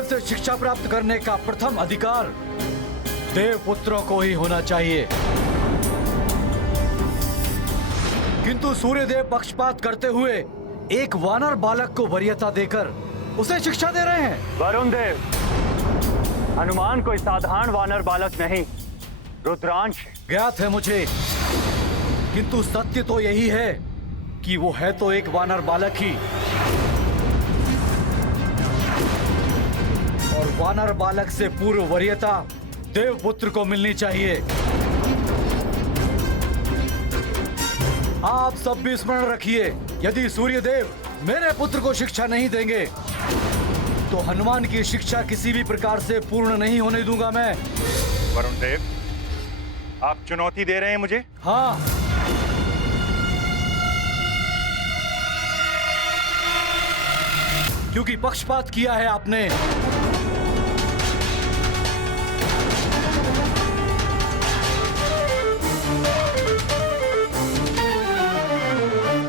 सूर्यदेव से शिक्षा प्राप्त करने का प्रथम अधिकार देव पुत्रों को ही होना चाहिए। किंतु सूर्यदेव पक्षपात करते हुए एक वानर बालक को वरीयता देकर उसे शिक्षा दे रहे हैं। वरुण देव, हनुमान कोई साधारण वानर बालक नहीं, रुद्रांश है। ज्ञात है मुझे, किंतु सत्य तो यही है कि वो है तो एक वानर बालक ही, और वानर बालक से पूर्व वरीयता देवपुत्र को मिलनी चाहिए। आप सब भी स्मरण रखिए, यदि सूर्यदेव मेरे पुत्र को शिक्षा नहीं देंगे तो हनुमान की शिक्षा किसी भी प्रकार से पूर्ण नहीं होने दूंगा मैं। वरुण देव, आप चुनौती दे रहे हैं मुझे? हाँ, क्योंकि पक्षपात किया है आपने।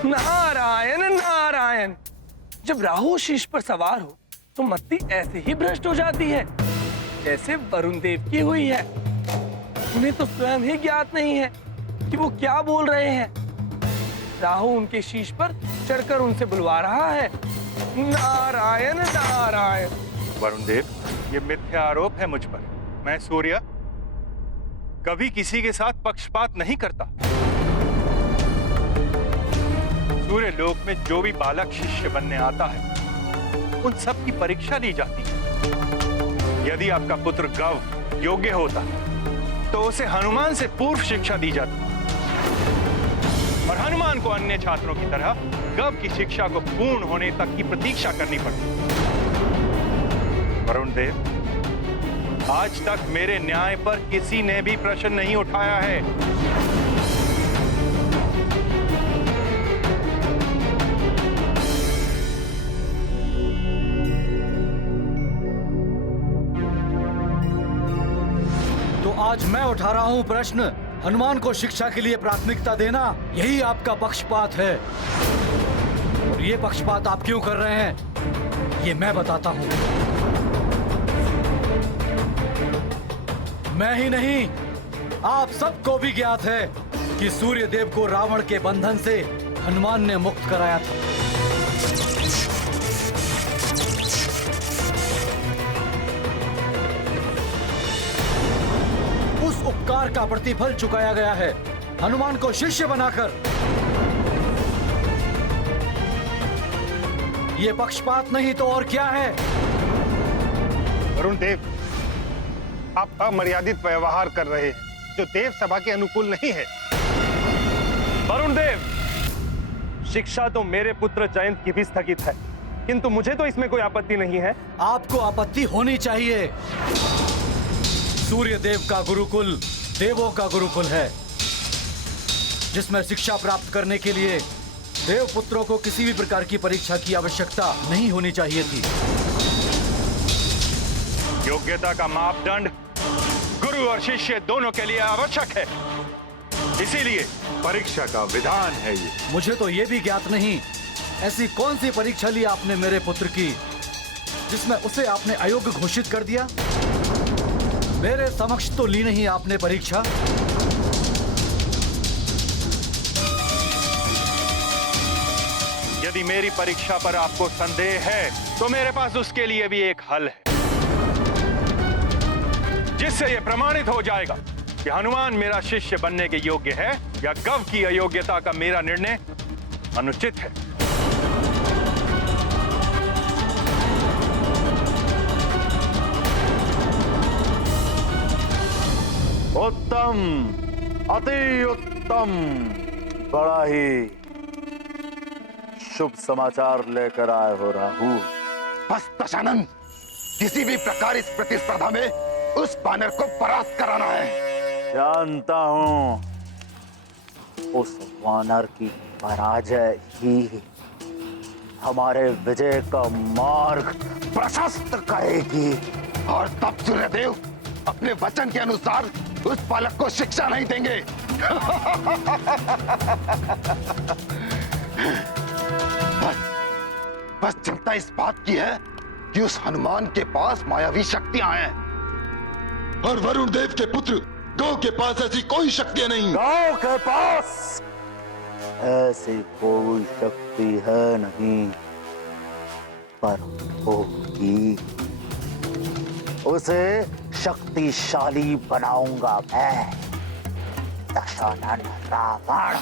नारायण नारायण, जब राहु शीश पर सवार हो तो मति ऐसे ही भ्रष्ट हो जाती है जैसे वरुण देव की हुई है। उन्हें तो स्वयं ही ज्ञात नहीं है कि वो क्या बोल रहे हैं। राहु उनके शीश पर चढ़कर उनसे बुलवा रहा है। नारायण नारायण। वरुण देव, ये मिथ्या आरोप है मुझ पर। मैं सूर्य कभी किसी के साथ पक्षपात नहीं करता। सूर्य लोक में जो भी बालक शिष्य बनने आता है उन सब की परीक्षा ली जाती है। यदि आपका पुत्र गव योग्य होता तो उसे हनुमान से पूर्व शिक्षा दी जाती, और हनुमान को अन्य छात्रों की तरह गव की शिक्षा को पूर्ण होने तक की प्रतीक्षा करनी पड़ती। वरुण देव, आज तक मेरे न्याय पर किसी ने भी प्रश्न नहीं उठाया है। तो आज मैं उठा रहा हूं प्रश्न, हनुमान को शिक्षा के लिए प्राथमिकता देना यही आपका पक्षपात है। और ये पक्षपात आप क्यों कर रहे हैं ये मैं बताता हूं। मैं ही नहीं, आप सबको भी ज्ञात है कि सूर्यदेव को रावण के बंधन से हनुमान ने मुक्त कराया था। उस उपकार का प्रतिफल चुकाया गया है हनुमान को शिष्य बनाकर। ये पक्षपात नहीं तो और क्या है? वरुण देव, आप अमर्यादित व्यवहार कर रहे हैं जो देव सभा के अनुकूल नहीं है। वरुण देव, शिक्षा तो मेरे पुत्र जयंत की भी स्थगित है, किंतु मुझे तो इसमें कोई आपत्ति नहीं है। आपको आपत्ति होनी चाहिए। सूर्यदेव का गुरुकुल देवों का गुरुकुल है, जिसमें शिक्षा प्राप्त करने के लिए देव पुत्रों को किसी भी प्रकार की परीक्षा की आवश्यकता नहीं होनी चाहिए थी। योग्यता का मापदंड गुरु और शिष्य दोनों के लिए आवश्यक है, इसीलिए परीक्षा का विधान है ये। मुझे तो ये भी ज्ञात नहीं, ऐसी कौन सी परीक्षा ली आपने मेरे पुत्र की जिसमें उसे आपने अयोग्य घोषित कर दिया? मेरे समक्ष तो ली नहीं आपने परीक्षा। यदि मेरी परीक्षा पर आपको संदेह है तो मेरे पास उसके लिए भी एक हल है, जिससे यह प्रमाणित हो जाएगा कि हनुमान मेरा शिष्य बनने के योग्य है या गव की अयोग्यता का मेरा निर्णय अनुचित है। उत्तम, अति उत्तम, बड़ा ही शुभ समाचार लेकर आए हो राहु। बस दशानन, किसी भी प्रकार इस प्रतिस्पर्धा में उस बानर को परास्त कराना है। जानता हूं, उस वानर की पराजय ही हमारे विजय का मार्ग प्रशस्त करेगी। और तब सूर्यदेव अपने वचन के अनुसार उस बालक को शिक्षा नहीं देंगे। बस चिंता इस बात की है कि उस हनुमान के पास मायावी शक्तियां हैं। और वरुण देव के पुत्र गौ के पास ऐसी कोई शक्तियां नहीं। गांव के पास ऐसी कोई शक्ति है नहीं, पर होगी। उसे शक्तिशाली बनाऊंगा मैं, दशानन रावण।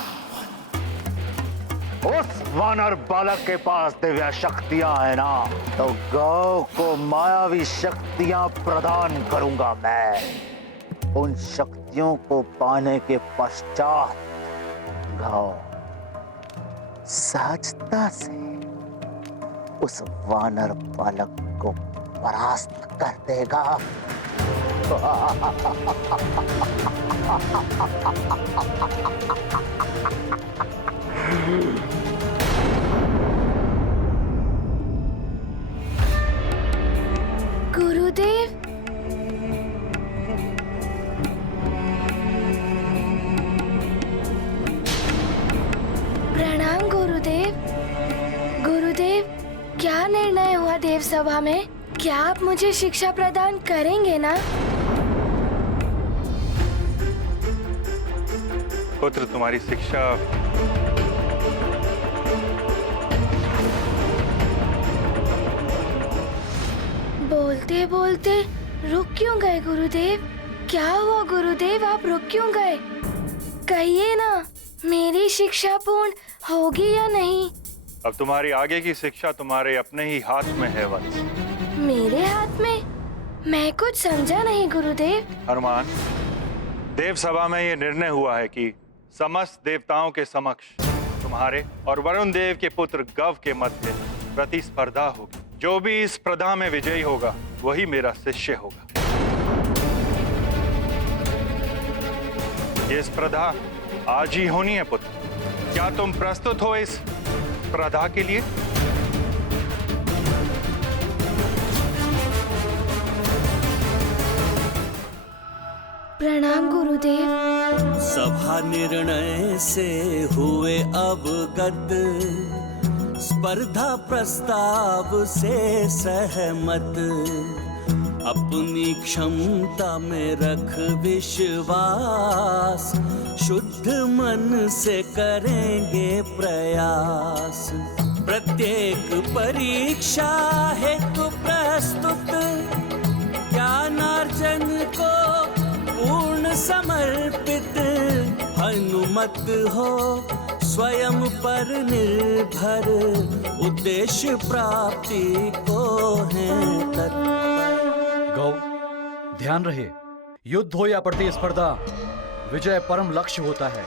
उस वानर बालक के पास दिव्य शक्तियां है ना, तो गौ को मायावी शक्तियां प्रदान करूंगा मैं। उन शक्तियों को पाने के पश्चात गौ सहजता से उस वानर बालक को परास्त कर देगा। गुरुदेव, प्रणाम गुरुदेव। गुरुदेव, क्या निर्णय हुआ देव सभा में? क्या आप मुझे शिक्षा प्रदान करेंगे ना? पुत्र, तुम्हारी शिक्षा बोलते बोलते रुक क्यों गए गुरुदेव? क्या हुआ गुरुदेव, आप रुक क्यों गए? कहिए ना, मेरी शिक्षा पूर्ण होगी या नहीं? अब तुम्हारी आगे की शिक्षा तुम्हारे अपने ही हाथ में है वत्स। मेरे हाथ में? मैं कुछ समझा नहीं गुरुदेव। हनुमान, देव सभा में ये निर्णय हुआ है कि समस्त देवताओं के समक्ष तुम्हारे और वरुण देव के पुत्र गव के मध्य प्रतिस्पर्धा होगी। जो भी इस स्पर्धा में विजयी होगा वही मेरा शिष्य होगा। ये स्पर्धा आज ही होनी है पुत्र। क्या तुम प्रस्तुत हो इस स्पर्धा के लिए? प्रणाम गुरुदेव। सभा निर्णय से हुए अवगत, स्पर्धा प्रस्ताव से सहमत। अपनी क्षमता में रख विश्वास, शुद्ध मन से करेंगे प्रयास। प्रत्येक परीक्षा हेतु प्रस्तुत, ज्ञानार्जन को पूर्ण समर्पित। हनुमत हो स्वयं पर निर्भर, उद्देश्य प्राप्ति को है तत्पर। गौ, ध्यान रहे, युद्ध हो या प्रतिस्पर्धा, विजय परम लक्ष्य होता है।